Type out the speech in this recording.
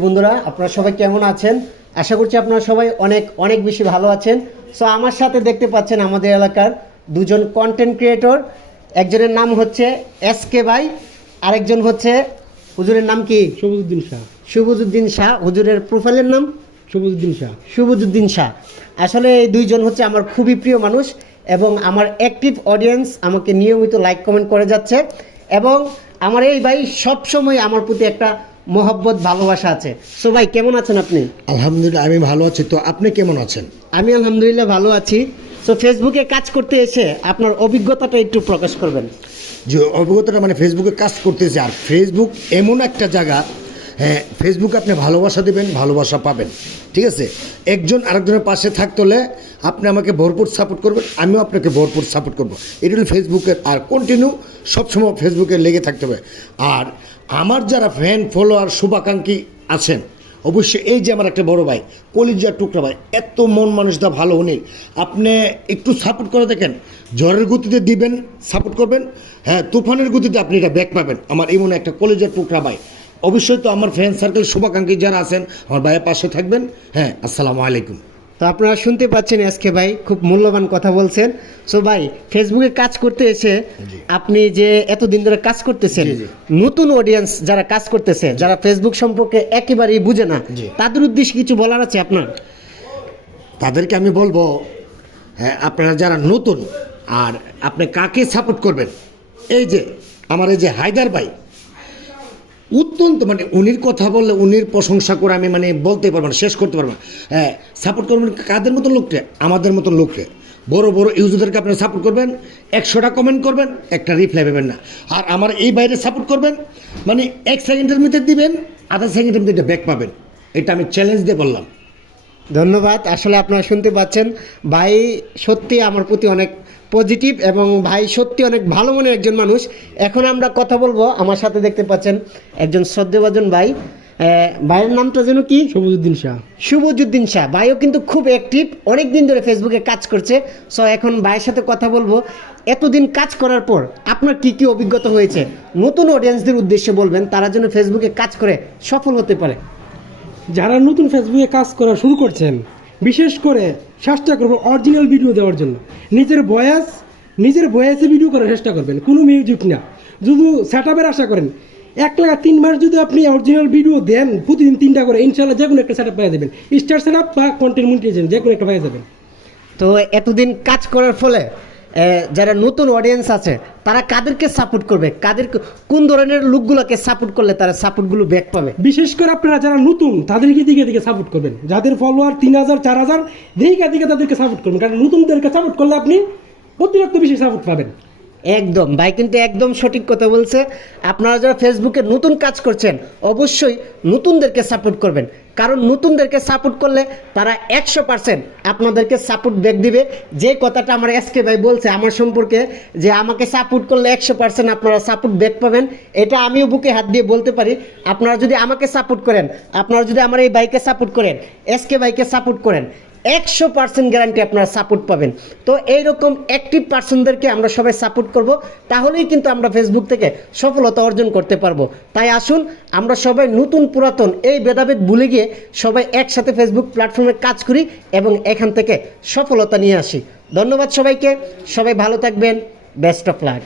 বন্ধুরা, আপনারা সবাই কেমন আছেন? আশা করছি আপনারা সবাই অনেক অনেক বেশি ভালো আছেন। সো আমার সাথে দেখতে পাচ্ছেন আমাদের এলাকার দুজন কন্টেন্ট ক্রিয়েটর। একজনের নাম হচ্ছে এসকে ভাই, আরেকজন হচ্ছে হুজুরের নাম কি? সবুজউদ্দিন শাহ। সবুজউদ্দিন শাহ। হুজুরের প্রোফাইলের নাম সবুজউদ্দিন শাহ। সবুজউদ্দিন শাহ। আসলে এই দুইজন হচ্ছে আমার খুবই প্রিয় মানুষ এবং আমার অ্যাক্টিভ অডিয়েন্স আমাকে নিয়মিত লাইক কমেন্ট করে যাচ্ছে এবং আমার এই ভাই সবসময় আমার প্রতি একটা মোহব্বত ভালোবাসা আছে। সো ভাই কেমন আছেন আপনি? আলহামদুলিল্লাহ আমি ভালো আছি। তো আপনি কেমন আছেন? আমি আলহামদুলিল্লাহ ভালো আছি। সো ফেসবুকে কাজ করতে এসে আপনার অভিজ্ঞতাটা একটু প্রকাশ করবেন। যে অভিজ্ঞতাটা মানে ফেসবুকে কাজ করতেছে, আর ফেসবুক এমন একটা জায়গা, হ্যাঁ ফেসবুকে আপনি ভালোবাসা দেবেন, ভালোবাসা পাবেন, ঠিক আছে? একজন আরেকজনের পাশে থাকতে হলে আপনি আমাকে ভরপুর সাপোর্ট করবেন, আমিও আপনাকে ভরপুর সাপোর্ট করবো। এটা হলো ফেসবুকের, আর কন্টিনিউ সবসময় ফেসবুকে লেগে থাকতে হবে। আর আমার যারা ফ্যান ফলোয়ার শুভাকাঙ্ক্ষী আছেন, অবশ্যই এই যে আমার একটা বড় ভাই, কলিজার টুকরা ভাই, এত মন মানুষটা ভালো উনি, আপনি একটু সাপোর্ট করে দেখেন। ঝড়ের গতিতে দিবেন, সাপোর্ট করবেন, হ্যাঁ তুফানের গতিতে আপনি এটা ব্যাক পাবেন। আমার এমন একটা কলিজার টুকরা ভাই, অবশ্যই তো আমার ফ্যান সার্কেল শুভাকাঙ্ক্ষী যারা আছেন আমার ভাইয়ের পাশে থাকবেন। হ্যাঁ, আসসালামু আলাইকুম। তো আপনারা শুনতে পাচ্ছেন এসকে ভাই খুব মূল্যবান কথা বলছেন। সো ভাই ফেসবুকে কাজ করতে এসে আপনি যে এতদিন ধরে কাজ করতেছেন, নতুন অডিয়েন্স যারা কাজ করতেছে, যারা ফেসবুক সম্পর্কে একেবারেই বুঝে না, তাদের উদ্দেশ্যে কিছু বলার আছে আপনার? তাদেরকে আমি বলবো, হ্যাঁ আপনারা যারা নতুন, আর আপনি কাকে সাপোর্ট করবেন, এই যে আমার এই যে হায়দার ভাই, অত্যন্ত মানে উনির কথা বললে উনির প্রশংসা করে আমি মানে বলতে পারবো না, শেষ করতে পারবো না। হ্যাঁ সাপোর্ট করবেন কাদের মতন লোককে? আমাদের মতন লোককে, বড় বড় ইউজারদেরকে আপনারা সাপোর্ট করবেন, 100টা কমেন্ট করবেন, একটা রিপ্লাই পাবেন না। আর আমার এই বাইরে সাপোর্ট করবেন মানে 1 সেকেন্ডের মধ্যে দিবেন, আধা সেকেন্ডের মধ্যে এটা ব্যাক পাবেন। এটা আমি চ্যালেঞ্জ দিয়ে বললাম। ধন্যবাদ। আসলে আপনারা শুনতে পাচ্ছেন ভাই সত্যি আমার প্রতি অনেক পজিটিভ এবং ভাই সত্যি অনেক ভালো মনের একজন মানুষ। এখন আমরা কথা বলবো, আমার সাথে দেখতে পাচ্ছেন একজন শ্রদ্ধেভাজন ভাই। ভাইয়ের নামটা যেন কি? সবুজউদ্দিন শাহ। সবুজউদ্দিন শাহ। ভাইও কিন্তু খুব অ্যাক্টিভ, অনেক দিন ধরে ফেসবুকে কাজ করছে। সো এখন ভাইয়ের সাথে কথা বলবো। এতদিন কাজ করার পর আপনার কি কি অভিজ্ঞতা হয়েছে নতুন অডিয়েন্সদের উদ্দেশ্যে বলবেন, তারা যেন ফেসবুকে কাজ করে সফল হতে পারে। যারা নতুন ফেসবুকে কাজ করা শুরু করছেন, বিশেষ করে চেষ্টা করবো অরিজিনাল ভিডিও দেওয়ার জন্য। নিজের ভয়েসে ভিডিও করার চেষ্টা করবেন, কোনো মিউজিক না। যদি সেট আপের আশা করেন 1 লাখ 3 মাস যদি আপনি অরিজিনাল ভিডিও দেন, প্রতিদিন 3টা করে, ইনশাল্লাহ যে কোনো একটা সেট আপ পেয়ে যাবেন। স্টার সেট আপ বা কন্টেন্ট মনিটাইজেশন যে কোনো একটা পেয়ে যাবেন। তো এতদিন কাজ করার ফলে যারা নতুন অডিয়েন্স আছে তারা কাদেরকে সাপোর্ট করবে, কোন ধরনের লোকগুলোকে সাপোর্ট করলে তারা সাপোর্টগুলো ব্যাক পাবে? বিশেষ করে আপনারা যারা নতুন তাদেরকে দিকে সাপোর্ট করবেন, যাদের ফলোয়ার 3000 4000 দিকে তাদেরকে সাপোর্ট করবেন, কারণ নতুনদেরকে সাপোর্ট করলে আপনি অতিরিক্ত বেশি সাপোর্ট পাবেন। একদম ভাই কিন্তু একদম সঠিক কথা বলছে। আপনারা যারা ফেসবুকে নতুন কাজ করছেন অবশ্যই নতুনদেরকে সাপোর্ট করবেন, কারণ নতুনদেরকে সাপোর্ট করলে তারা 100% আপনাদেরকে সাপোর্ট ব্যাক দিবে। যে কথাটা আমার এসকে ভাই বলছে আমার সম্পর্কে, যে আমাকে সাপোর্ট করলে 100% আপনারা সাপোর্ট ব্যাক পাবেন, এটা আমিও বুকে হাত দিয়ে বলতে পারি। আপনারা যদি আমাকে সাপোর্ট করেন, আপনারা যদি আমার এই ভাইকে সাপোর্ট করেন, এসকে ভাইকে সাপোর্ট করেন, 100% গ্যারান্টি আপনারা সাপোর্ট পাবেন। তো এইরকম অ্যাক্টিভ পার্সনদেরকে আমরা সবাই সাপোর্ট করব, তাহলেই কিন্তু আমরা ফেসবুক থেকে সফলতা অর্জন করতে পারবো। তাই আসুন আমরা সবাই নতুন পুরাতন এই ভেদাভেদ ভুলে গিয়ে সবাই একসাথে ফেসবুক প্ল্যাটফর্মে কাজ করি এবং এখান থেকে সফলতা নিয়ে আসি। ধন্যবাদ সবাইকে, সবাই ভালো থাকবেন, বেস্ট অফ লাক।